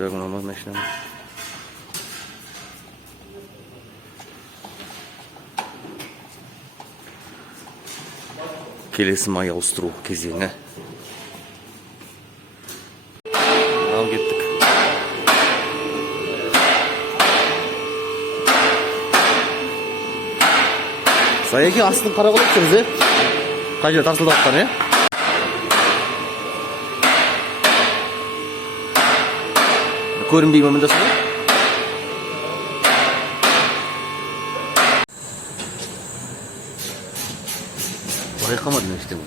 Diagonal машина. Келесі май ауыстыру кезеңі. Ал кеттік. Саяки астын қара қылып тұрсыз, қай жер тасылды атқан, көрінбей ме міндесі ғой? Байқамадым ештеңе.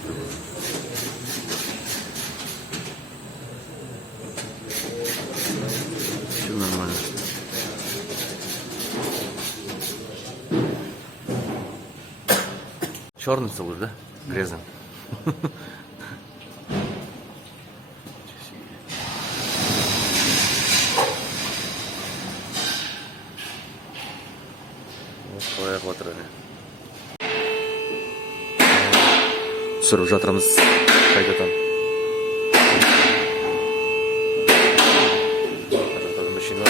Все нормально. Черный целый, да? Грязный. Вот твоя хватырали. Түсіріп жатырмыз қайтадан. Машина.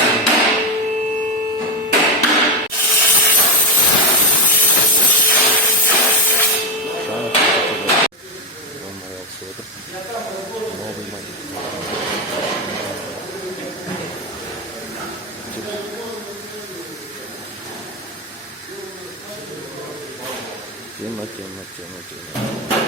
Тема.